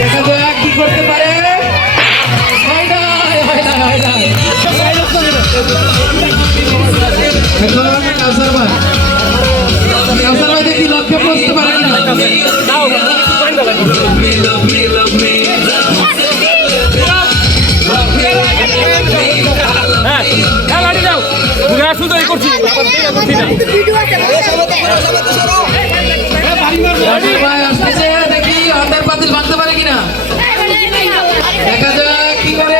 দেখা যাক কি করতে পারে। কাউসার ভাই দেখি লক্ষ্যে পৌঁছতে পারে কিনা। আসতেছে দেখি হাতের পাতিল ভাঙতে পারে কিনা। দেখা যাক কি করে।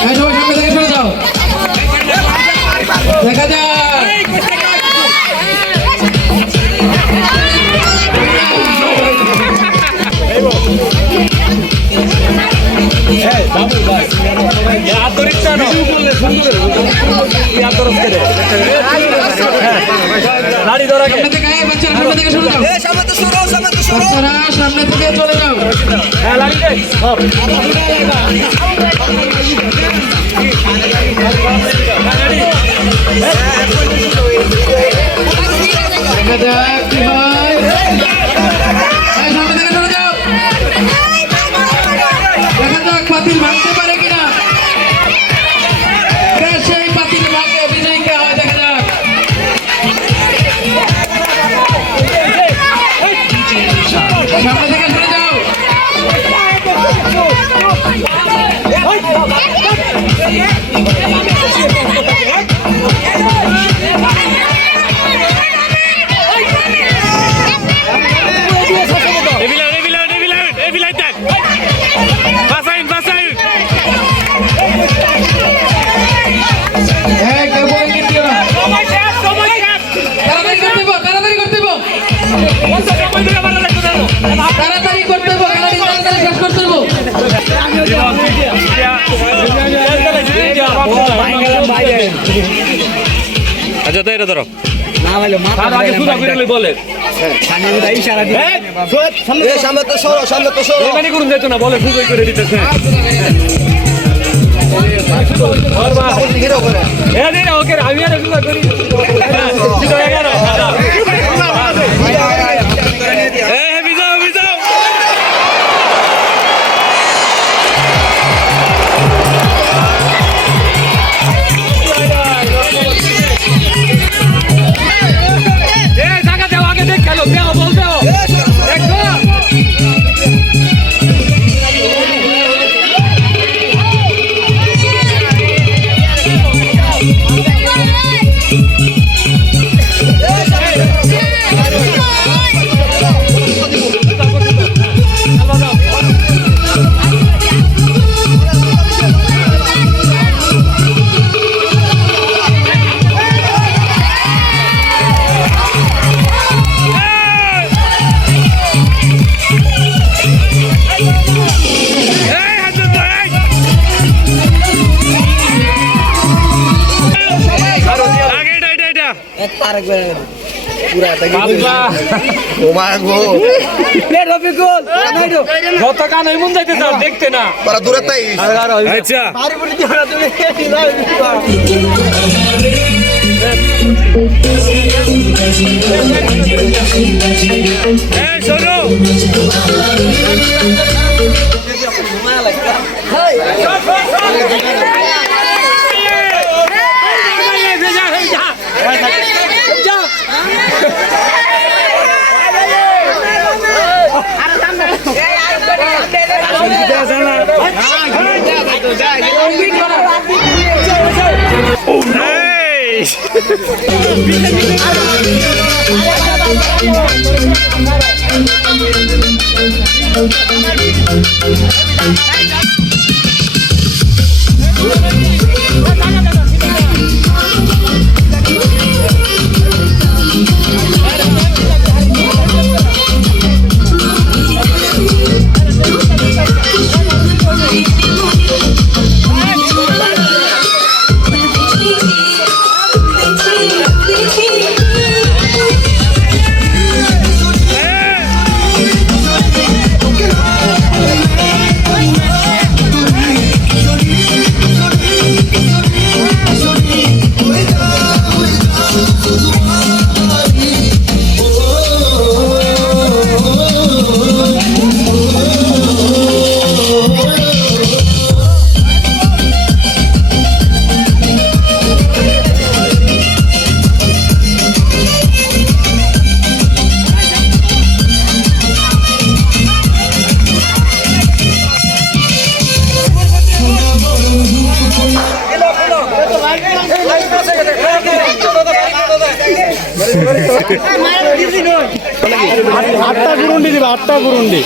সবাই সামনে থেকে সরে যাও। দেখা যাক সামনে থেকে চলে যাও। দেখা যাক কি হয়। সামনে থেকে চলে যাও। দেখা যাক পাতিল ভাঙতে পারে কিনা। সেই পাতিল ভাঙে বিজয়ী কে হয় দেখা যাক। সামনে থেকে সরে যাও। তাড়াতাড়ি করতে হবে, তাড়াতাড়ি শেষ করতে হবে। আচ্ছা তো এটা ধরো বলে বলে সুযোগ করে দিতেছে। ওকে আমি আর করি যত কান মন যাইতে চাও দেখতে না দূরে তাই। আচ্ছা শোনো আটটা গুরুন্ডি দিবা, আটটা গুরুন্ডি।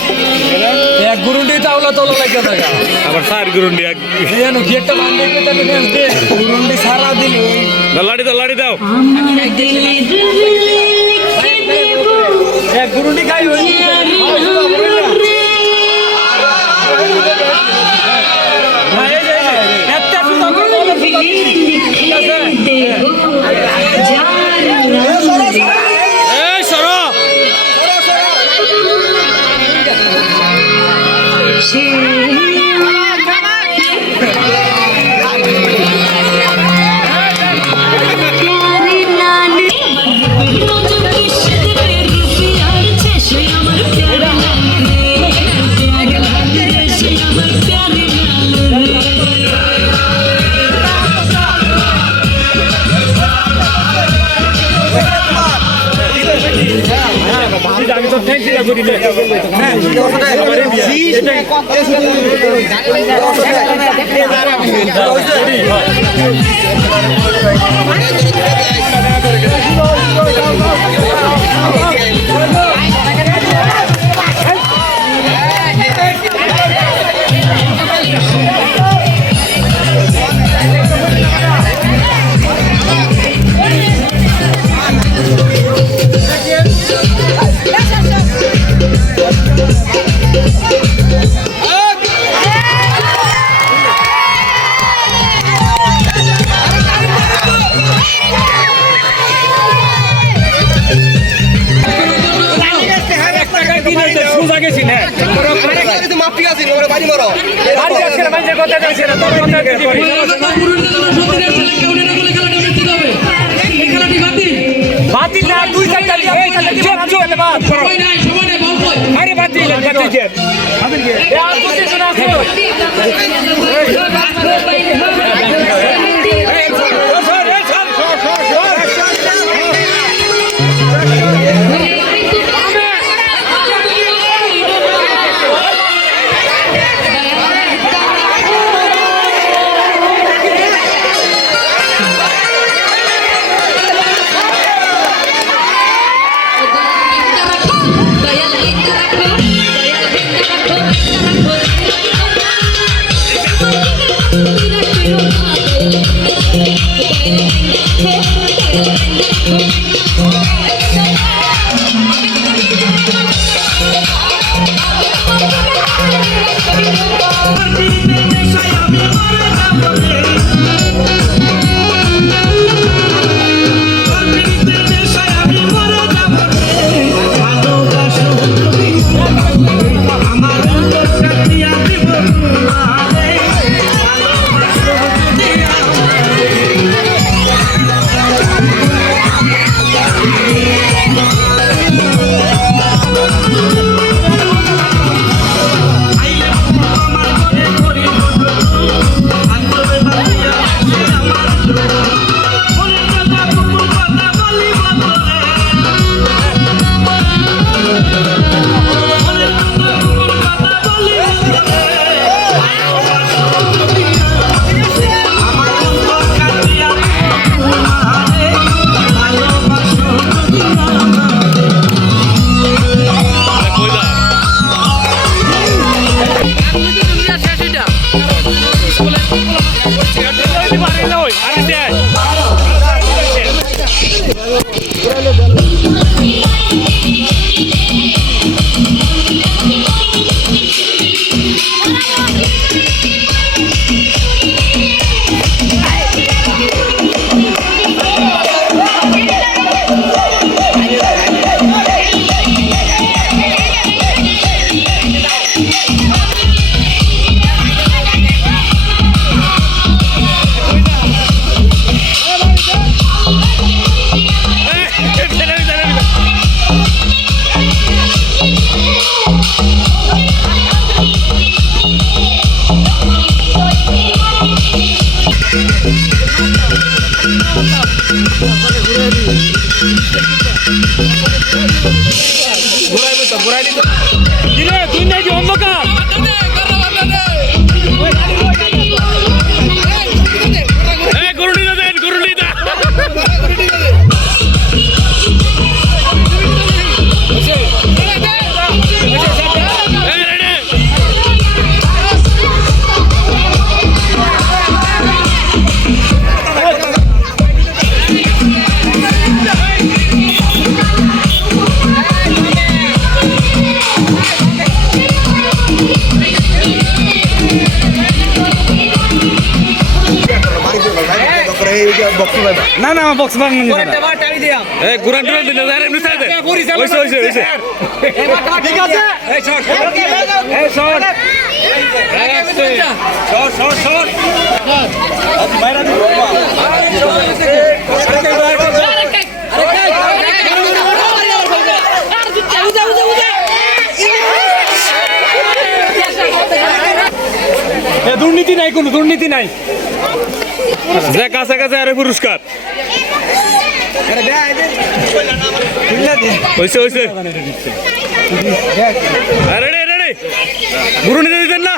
এক গুরুন্ডি তাওলা তোলা লাগে থাকা আবার 4 গুরুন্ডি এক জানো কি একটা বান্ধে পেটাতে ফেলতে গুরুন্ডি সারা দিন লাড়ি দাও এক গুরুন্ডি খাই হই আমি তো থ্যাংক ইউ করি সোজা গেছি না মাপি আছে বাড়ি মারো বাড়ি আজকে বাইরে কথা যাচ্ছে না তোর কথা বাতিল না দুই চারটা দিয়ে চুপ চুপ বাদ আরে বাতিল বাতিল এ আর কিছু শোনা না না আমার বক্স ভাঙনি এ গুরান টুরান দিন না এমনি সাইড দে ওইসে ঠিক আছে এই শট এই শট শট দুর্নীতি নাই, কোনো দুর্নীতি নাই। যে কাছে কাছে আরে পুরস্কার ওইসে রেডি রেডি গুরু নিতে দিতেন না